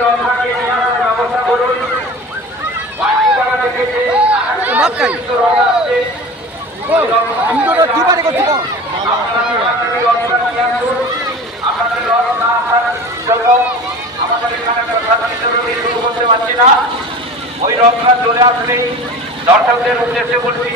ব্যবস্থা করুন। শুরু করতে পারছি না, ওই রথটা চলে আসলেই দর্শকদের উদ্দেশ্যে বলছি